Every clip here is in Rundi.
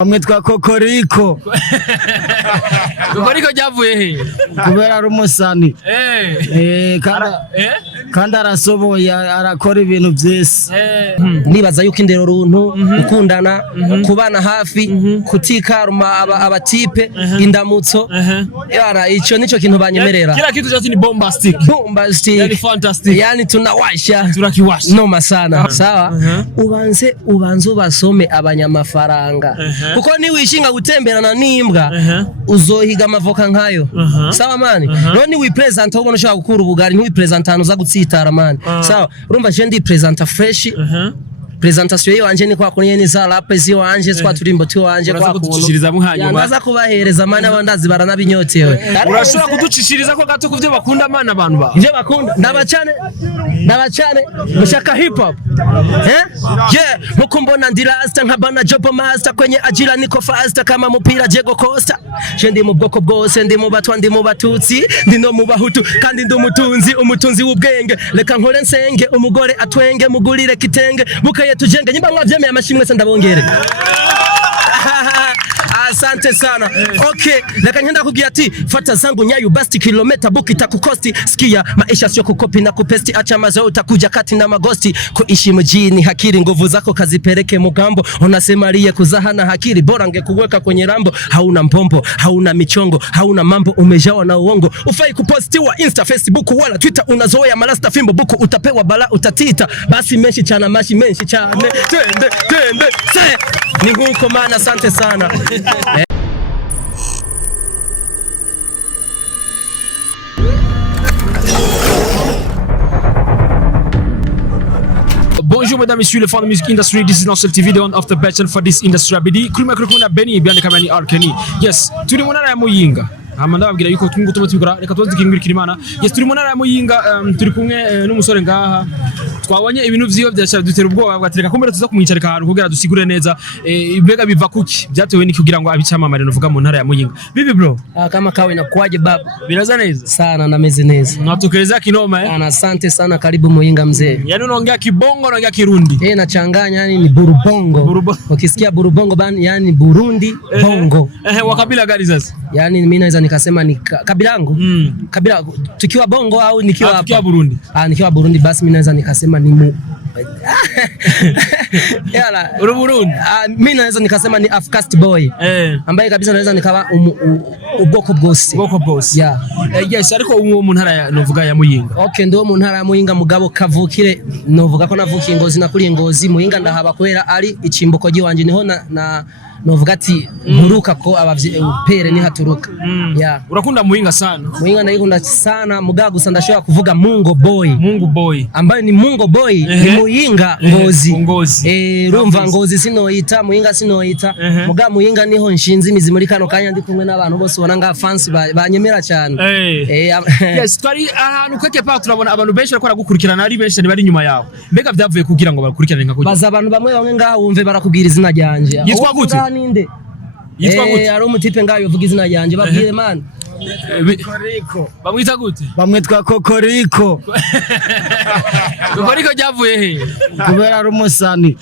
Amwitwa Kokoriko. Kokoriko ryavuye he? Kubera ari umusani. Kandi arasoboye arakora ibintu byose. Nibaza yuko indero runtu ukundana kubana hafi kutikaruma abatipe indamutso yara ico nico kintu banyemerera. Kila kitu chote ni bombastic. Yani fantastic. Yani tunawasha. Turakiwasha. Noma sana. Sawa? Ubanze ubasome abanyamafaranga. Kuko ni wishinga gutemberana n'imbwa uzohiga amavoka nkayo. Sawa mani? None wi present ahubwo no shaka gukura ubugari ni wi present anuza gutsitara mani. Sawa? Urumva je ndi presenter fresh. Presentation yanje ni kwa kunye ni za rap ziwanje twa turimbo twanje kwa kuducishiriza mu hanyuma naza kubahereza mani abandazi baranabinyotewe. Urashobora kuducishiriza ko gato kuvyo bakunda mana abantu ba ivyo bakunda ndabacane mushaka hip hop muko mbona ndi rasta nkabana job master kwenye ajira niko faster kama mupira Diego Costa je ndi mu bwoko bwose ndi mu batwa ndi mu batutsi ndi no mu bahutu kandi ndi umutunzi w'ubwenge reka nkore nsenge umugore atwenge mugurire kitenge tujenge nyimba mwavyemeye amashimwe se ndabongere. Asante sana. Okay, reka ngenda kugira ati fata zangu nyayo basti kilomita buki takukosti sikia maisha sio kukopi na kupesti acha mazao utakuja kati na magosti kuishi mjini hakiri nguvu zako kazipeleke mugambo unasema liye kuzahana hakiri bora ngekuweka kwenye rambo hauna mpombo hauna michongo hauna mambo umejawa na uongo ufai kupostiwa Insta Facebook wala Twitter unazoea malasta fimbo buku utapewa bala utatita basi menshi chana mashi menshi chane twende ni huko maana. Asante sana. Bonjour mesdames et messieurs les fans de music industry, this is National TV, the one of the best for this industry abidi kulima kurikuna Benny byane kamani Arkeni. Yes, turi mu ntara ya Muyinga. Amanda babwira yuko tungu tubikora reka tuzikingwira Kirimana. Yes, turi mu ntara ya Muyinga, turi kumwe n'umusore ngaha. Twabonye ibintu vyiyo byashaka dutera ubwoba bwatereka kumbera tuza kumwicarika ahantu kugira dusigure neza ibega biva kuki byatewe ni kugira ngo abicamamare novuga mu ntara ya Muyinga. Bibi bro, kama kawe inakuaje baba? Biraza neza sana na meze neza. Natukeleza kinoma Ana asante sana, karibu Muyinga mzee. Yaani unaongea Kibongo unaongea Kirundi. Nachanganya yani ni burubongo. Ukisikia burubongo bani yani Burundi bongo. Wa kabila gani sasa? Yani mimi naweza nikasema ni kabila yangu. Kabila tukiwa bongo au nikiwa hapa? Tukiwa Burundi. Nikiwa Burundi basi mimi naweza nikasema ni yala Burundi. Mimi naweza nikasema ni Afcast boy. Ambaye kabisa naweza nikawa ubwoko bwose. Ubwoko bwose. Yeah. Yes, ariko uwo mu ntara ya novuga ya Muyinga. Okay, ndo mu ntara ya Muyinga mugabo kavukire novuga ko navukiye Ngozi nakuriye Ngozi Muyinga ndahaba kwera ari icimbuko giwanje niho na novuga ati nturuka ko pere ni haturuka. Yeah. Urakunda Muyinga sana? Muyinga ndayikunda sana mugabo gusa ndashobora kuvuga Mungo boy ambaye ni Mungo boy ni Muyinga Ngozi. Rumva Ngozi sinoyita Muyinga sinoyita mugabo Muyinga niho nshinze imizi muri kano kanya ndi kumwe n'abantu bose ubona nga fans banyemera cyane. Yes, twari ahantu keke pa turabona abantu benshi bakora gukurikirana ari benshi bari nyuma yawe. Mbega byavuye kugira ngo bakurikirane nka kugira. Baza abantu bamwe ngaha wumve barakubwira izina ryanje. Yitwa gute? Ninde? Yitwa gute? Ari umutipe ngayo uvuga izina ryanje babwire man. Kokoriko. Bamwita gute? Bamwitwa Kokoriko. Kokoriko ryavuye he? Kubera ari umusani.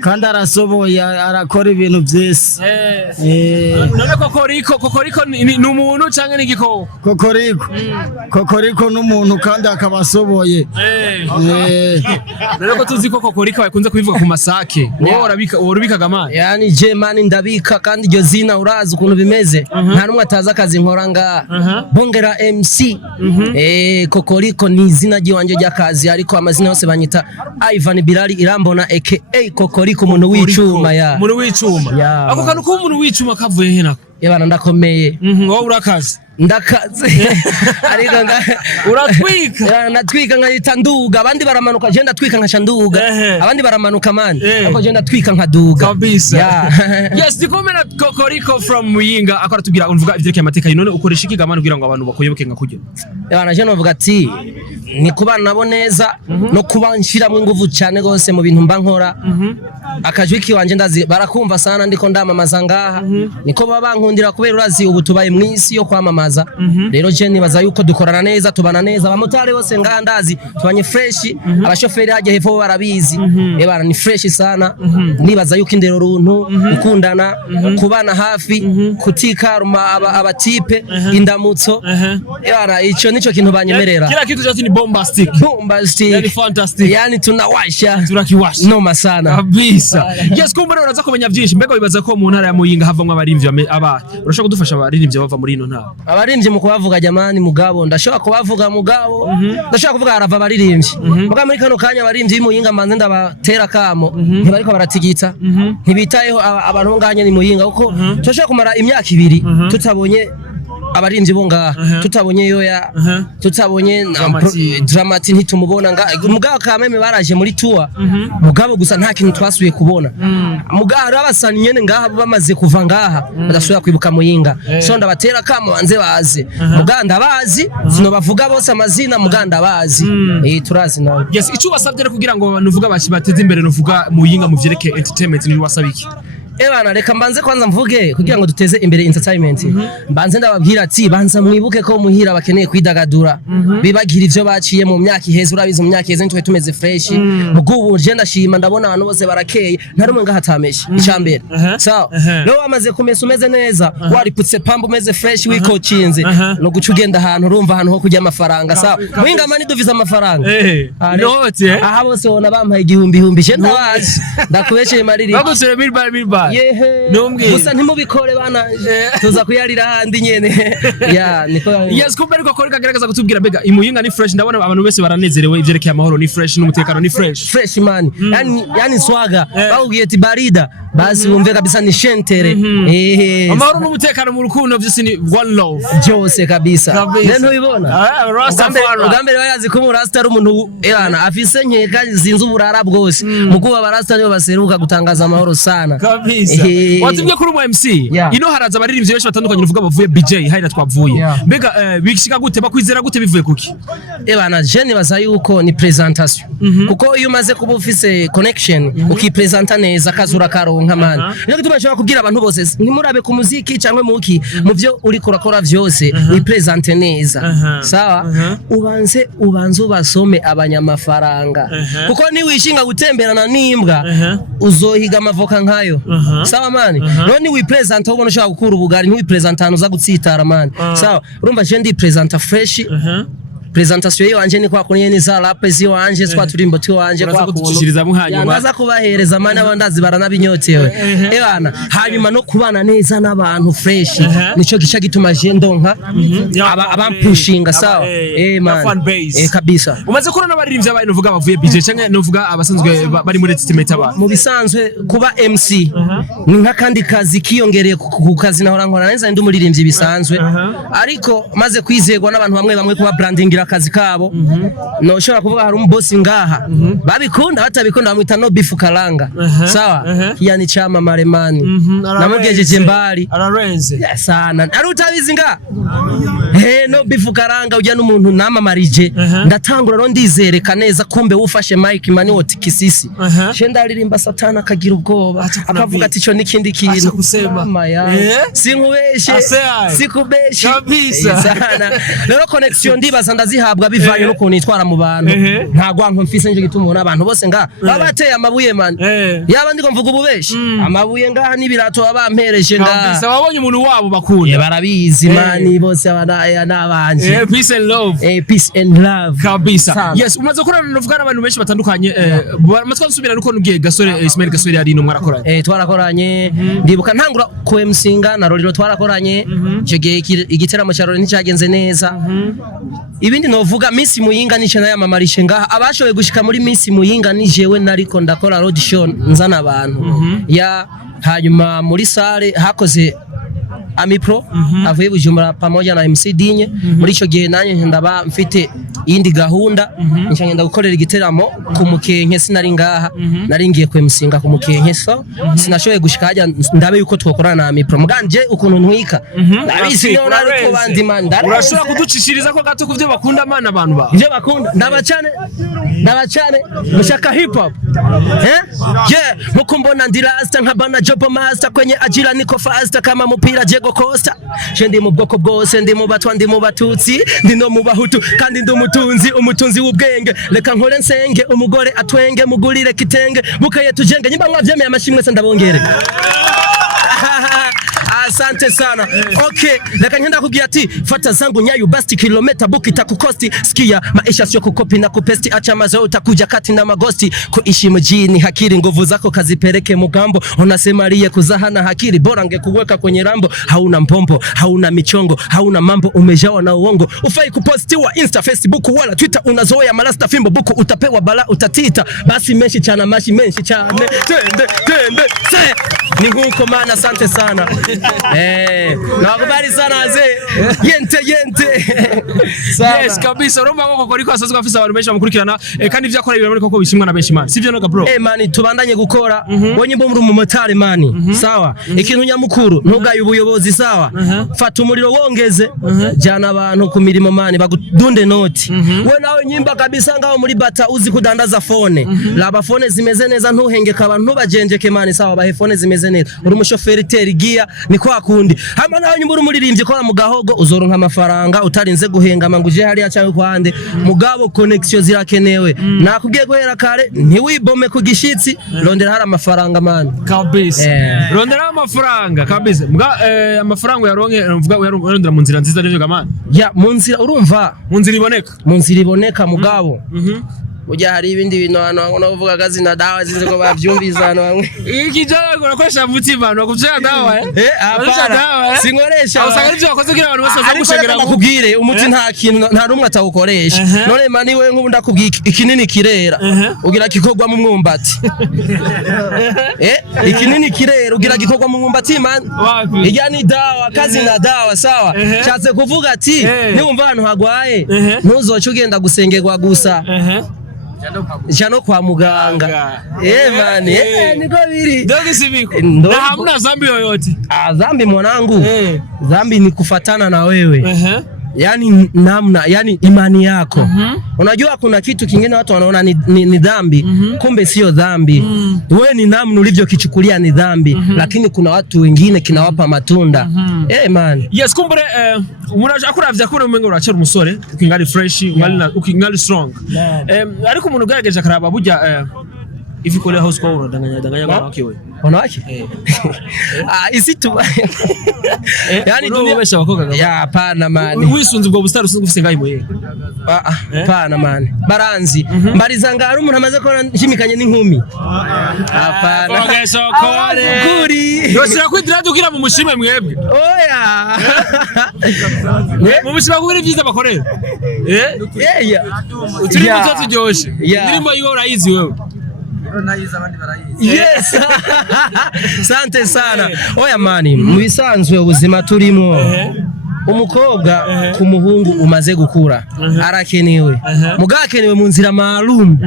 Kandi arasoboye arakora ibintu byose. None Kokoriko ni umuntu cyangwa ni igikoko? Kokoriko n'umuntu kandi akaba asoboye. None ko tuzi ko Kokoriko bakunze kubivuga ku masake. Wowe urabika gamana. Yani je man ndabika kandi iryo zina urazi ukuntu bimeze. Nta numwe ataza akazi nkora nga Bongera MC. Kokoriko ni izina giwanje ry'akazi ariko amazina yose banyita Ivan Bilali Irambona aka Kokoriko umuntu w'icuma ya. Umuntu w'icuma. Ako kantu ko umuntu w'icuma kavuye he nako? Yabana ndakomeye. Wowe urakazi. Ndakaze ariko uratwika natwika nkahita nduga abandi baramanuka je ndatwika nkaca nduga abandi baramanuka man ariko je ndatwika nkaduga kabisa. Yes, dikomena Kokoriko from Muyinga akora tugira uvuga ivyerekeye amateka none ukoresha iki gamana kugira ngo abantu bakoyoboke nka kugira. Yabana je novuga ati ni kubana nabo neza no kuba nshiramwe ingufu cyane gose mu bintu mba nkora akajwi kiwanje ndazi barakumva sana ndiko ndamamaza ngaha niko baba bankundira kubera urazi ubu tubaye mwisi yo kwamamaza rero je nibaza yuko dukorana neza tubana neza abamotari bose ngaha ndazi tubanye fresh abashoferi haje hepfo barabizi ebana ni fresh sana nibaza yuko indero runtu ukundana kubana hafi kutikaruma abatipe indamutso ebana ico nico kintu banyemerera kila kitu cyati ni bombastic yani fantastic yani tunawasha turakiwasha noma sana kabisa yes kumbe uraza kumenya byinshi mbega bibaza ko mu ntara ya Muyinga havamwe abarimvye urashaka kudufasha abarimvye bava muri ino ntara abarimvye mu kubavuga jamani mugabo ndashaka kubavuga mugabo ndashaka kuvuga harava abarimvye muga muri kano kanya abarimvye Muyinga manze ndabatera kamo ntibariko baratigita ntibitayeho abantu nganye ni Muyinga kuko turashaka kumara imyaka 2 tutabonye abarimvye bo ngaha tutabonye yoya tutabonye Dramati ntitumubona ngaha mugabo kameme baraje muri tour mugabo gusa nta kintu twasubiye kubona mugabo abasani nyene ngaha bamaze kuva ngaha badasubira kwibuka Muyinga so ndabatera kamo banze baze mugabo ndabazi sino bavuga bose amazina mugabo ndabazi turazi nawe yes ico basabye kugira ngo abantu vuga bashi bateze imbere no vuga Muyinga mu vyereke entertainment ni wasabiki Ebana reka mbanze kwanza mvuge kugira ngo duteze imbere entertainment mbanze ndababwira ati banza mwibuke ko muhira bakeneye kwidagadura bibagira ivyo baciye mu myaka iheze urabize mu myaka iheze ntwe tumeze fresh mugubu je ndashima ndabona abantu bose barakeye ntarumwe ngahatameshe icambere sawa no wamaze kumesa umeze neza wariputse pambo umeze fresh wikocinze no guca ugenda ahantu urumva ahantu ho kujya amafaranga sawa Muyinga mani duviza amafaranga note aha bose wona bampaye igihumbi je ndabazi ndakubesheye mariri bagusere bilba yehe gusa ntimubikore bana tuza kuyarira handi nyene ya niko yes kumbe ariko ko kagerageza kutubwira mbega Muyinga ni fresh ndabona abantu bese baranezerewe ivyerekeye amahoro ni fresh n'umutekano ni fresh man yani swaga bawugiye ati barida basi bumve kabisa ni shentere amahoro n'umutekano mu rukundo vyose ni one love byose kabisa neno ibona ugambere bayazi ko murasta ari umuntu yana afise nkeka zinzu uburara bwose mukuba barasta niyo baseruka gutangaza amahoro sana watubwiye kuri umu MC ino haraza abaririmbyi benshi batandukanye uvuga bavuye BJ hayira twavuye mbega bishika gute bakwizera gute bivuye kuki ebana je nibaza yuko ni presentation kuko iyo umaze kuba ufise connection ukipresenta neza kazura karonka man niyo gituma nshaka kubwira abantu bose ntimurabe ku muziki cyangwa muki mu byo uri kurakora vyose wipresente neza sawa ubanze ubasome abanyamafaranga kuko ni wishinga gutemberana n'imbwa uzohiga amavoka nkayo sawa mani none wi present ubona ushaka gukura ubugari ni wi present hano uza gutsitara mani sawa urumva je ndi presenter fresh presentation yanje ni kwa kunye ni za rap ziwanje twa turimbo twanje kwa kudushiriza mu hanyuma naza kubahereza mani abandazi baranabinyotewe ebana hanyuma no kubana neza n'abantu fresh nico gica gituma je ndonka abampushinga sawa man kabisa umaze kurana abaririmbyi abaye novuga bavuye BJ cyangwa novuga abasanzwe bari muri estimate aba mu bisanzwe kuba MC ni nka kandi kazi kiyongereye ku kazi nahora nkora neza ndi umuririmbyi bisanzwe ariko maze kwizegwa n'abantu bamwe kuba branding akazi kabo no shobora kuvuga hari umbosi ngaha babikunda batabikunda bamwita no bifu karanga sawa yani chama maremani namugejeje mbali ararenze sana ari utabizi nga no bifu karanga ujya n'umuntu namamarije ndatangura ro ndizereka neza kumbe wufashe mic mani woti kisisi je ndaririmba satana akagira ubwoba akavuga ati cyo nikindi kintu sinkubeshe sikubeshe kabisa sana rero connection ndibaza ndazihabwa bivanye no kuntu itwara mu bantu nta gwanko mfise nje gitumubona abantu bose nga babateye amabuye man yaba ndiko mvuga ububeshi amabuye ngaha n'ibirato abampereje nga kabisa babonye umuntu wabo bakunda barabizi mani bose abanaya nabanje peace and love peace and love kabisa yes umaze kurana novuga n'abantu benshi batandukanye matwa nsubira nuko nugiye gasore Ismail Gasore ari no mwarakoranye twarakoranye ndibuka ntangura ku MCinga na Roriro twarakoranye cyo gihe igiteramo cya Roriro nticyagenze neza ibindi novuga Miss Muyinga nice nayamamarishe ngaha abashoboye gushika muri Miss Muyinga ni jewe nariko ndakora road show nzana abantu ya hanyuma muri sale hakoze Amipro avuye Bujumbura pamoja na MC Dinye muri ico gihe nanye ndaba mfite iyindi gahunda nshya ngenda gukorera igiteramo ku Mukenke sinari ngaha naringiye kwemusinga ku Mukenke so sinashoboye gushika hajya ndabe yuko twokorana na Mipro muganje ukuntu ntwika nabisi yo nariko bandi man urashobora kuducishiriza ko gato kuvyo bakunda mana abantu ba ivyo bakunda ndabacane mushaka hip hop yeah muko mbona ndirasta nkabana job master kwenye ajira niko faster kama mupira Diego Costa je ndi mu bwoko bwose ndi mu batwa ndi mu batutsi ndi no mu bahutu kandi ndi umutunzi w'ubwenge reka nkore nsenge umugore atwenge mugurire kitenge bukaye tujenge nyimba mwavyemeye amashimwe se ndabongere asante sana okay reka ngenda kugira ati fata zangu nyayo basti kilometa book itakukosti sikia maisha sio kukopi na kupesti acha mazao utakuja kati na magosti kuishi mjini hakiri nguvu zako kazipeleke mugambo unasema liye kuzahana hakiri bora ngekuweka kwenye rambo hauna mpombo hauna michongo hauna mambo umejawa na uongo ufai kupostiwa Insta Facebook wala Twitter unazoea malasta fimbo buku utapewa bala utatita basi menshi chana mashi menshi chane tende se ni huko maana asante sana nakubali sana wazee yente yes kabisa urumva ko kuri kwasazwe afisa abantu benshi bamukurikirana kandi ivyakora ibirori koko bishimwa na benshi man sivyo noga bro man tubandanye gukora wonye mbo muri umumotari man sawa ikintu nyamukuru ntugaye ubuyobozi sawa fata umuriro wongeze jana abantu ku mirimo man bagudunde noti we nawe nyimba kabisa ngaho muri bata uzi kudandaza phone laba phone zimeze neza ntuhengeka abantu bajenjeke man sawa bahe phone zimeze neza uri umushoferi terigia ni kwa kundi hama nawe nyumbura umuririmbye kora mu gahogo uzoronka amafaranga utarinze guhenga manguje hariya cyangwa kwande mugabo connection zirakenewe nakubwiye guhera kare ntiwibome ku gishitsi rondera hari amafaranga man kabisa rondera amafaranga kabisa amafaranga yaronke mvuga yarondera mu nzira nziza n'ivyo gamana ya mu nzira urumva mu nzira iboneka mugabo ujya hari ibindi bintu abantu navuga gazi na dawa zinze ko bavyumvizana bamwe ikijana korakoresha mutima no kuvyara dawa apana sinkoresha usanga ivyo wakoze kugira abantu bose bazagushegera nakubwire umuti nta kintu nta rumwe atawukoresha none mani we nk'ubu ndakubwiye ikinini kirera ugira kikogwa mu mwumbati ikinini kirera ugira kikogwa mu mwumbati man ijya ni dawa kazi na dawa sawa cyatse kuvuga ati niwumva abantu hagwaye ntuzoce ugenda gusengerwa gusa jano kwa muganga man niko biri ndogo sibiko na hamna zambi yoyote zambi mwanangu zambi ni kufatana na wewe yani namna yani imani yako unajua kuna kitu kingine watu wanaona ni dhambi kumbe sio dhambi wewe ni namna ulivyokichukulia ni dhambi lakini kuna watu wengine kinawapa matunda man yes kumbe umuntu akuravya kuri umengo uracera umusore ukingali fresh ukingali strong ariko umuntu ugaragaje akaraba burya ifi kole house kwa unadanganya wanawake isi tu yani dunia besha wakoga ya hapana man wisunze ubwo busitari usunze ufise ngayi moye hapana man baranzi mbariza ngari umuntu amaze ko nshimikanye n'inkumi hapana ogesho kore kuri yosira kwidira dukira mu mushime mwebwe oya mu mushime kuri byiza bakorera uturi mutoto joshe ndirimo yiwo urayizi wewe yes sante sana oya mani mu bisanzwe ubuzima turimo umukobwa ku muhungu umaze gukura arakenewe mugakenewe mu nzira maalum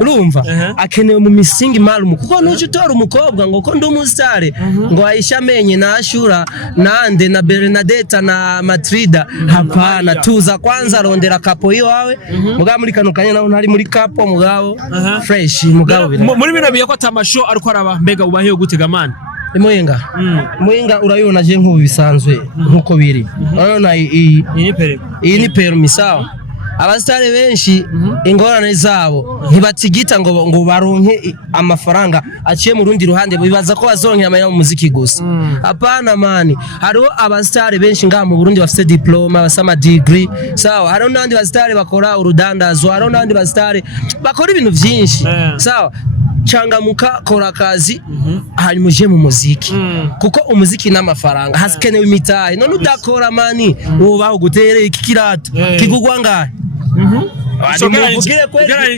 urumva akenewe mu misingi maalum kuko nuje utora umukobwa ngo ko ndi umusitare ngo Aisha menye na Ashura nande na Bernadetta na Matrida hapana tuza kwanza rondera kapo hiyo wawe mugabo muri kanukanye naho ntari muri kapo mugabo fresh mugabo muri bino biye ko tamasho ariko araba mbega ubaheyo gutega man Muinga urayona je nk'ubu bisanzwe nkuko biri urabona iyi ni permis sawa abasitari benshi ingorane zabo ntibatigita ngo baronke amafaranga aciye mu rundi ruhande bibaza ko bazonkera amaya mu muziki gusa apana mani hariho abasitari benshi ngaha mu Burundi bafite diploma basama degree sawa hariho n'abandi basitari bakora urudandazo hariho n'abandi basitari bakora ibintu byinshi sawa changamuka kora kazi hanyuma uje mu muziki kuko umuziki n'amafaranga hasikenewe imitahe none udakora mani ubaho gutere iki kirato kigugwa ngahe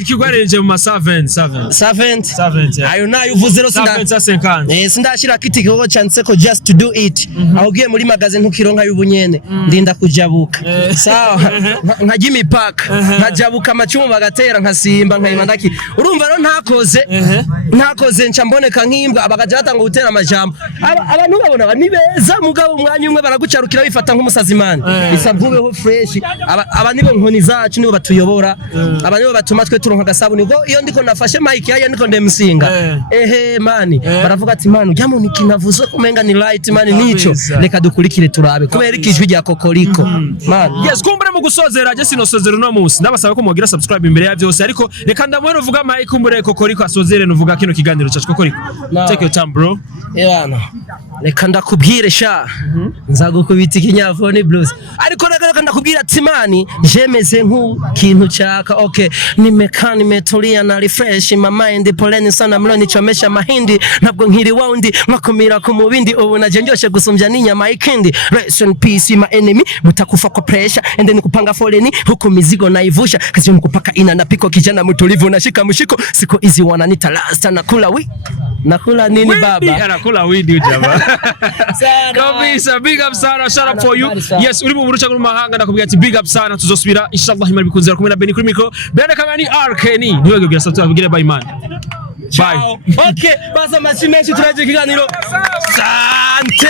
Kigwarenje mu 7 ayo nayo uvuze rero sindashira kitiko chance ko just to do it aho giye muri magaze ntukironka y'ubunyene ndinda kujabuka sawa nkajya imipaka nkajabuka amacumu bagatera nkasimba nkayimandaki urumva rero ntakoze nca mboneka nk'imbwa abagaje batanga gutera amajambo abantu babona ni beza mugabo umwanya umwe baragucarukira bifata nk'umusazi man isabweho fresh aba nibo nkoni zacu nibo batuyobora aba nibo batuma twe turonka gasabuni ubwo iyo ndiko nafashe mic yayo ndiko ndemsinga mani baravuga ati man ujya mu nikinavuze kumenga ni light man nico reka dukurikire turabe kubera ikijwi rya kokoriko man yes kumbure mu gusozera je sinosozera no munsi ndabasaba ko mugira subscribe imbere ya byose ariko reka ndamwe uvuga mic kumbure kokoriko asozere nuvuga kino kiganiro cyacu kokoriko take your time bro reka ndakubwire sha nzagukubita ikinyafoni blues ariko reka ndakubwira ati mani jemeze nk'ikintu cyaka okay nimetulia na refresh my mind poleni sana mlo nichomesha mahindi ntabwo nkiri waundi mwakumira ku mubindi ubu naje ndyoshe gusumbya n'inyama y'ikindi rest in peace my enemy mutakufa kwa pressure and then kupanga foleni huko mizigo naivusha kazi mkupaka ina na piko kijana mtulivu nashika mshiko siko easy wananita last nakula nini baba anakula weed jamaa kabisa big up sana shout up for you yes uri mu buruca mu mahanga ndakubwira ati big up sana tuzosubira inshallah imari bikunzira kumwe na Benny kuri micro bene kama ni Arkeni niwe gubira satu abigire bye man bye okay basa masimeshi turaje kiganiro sante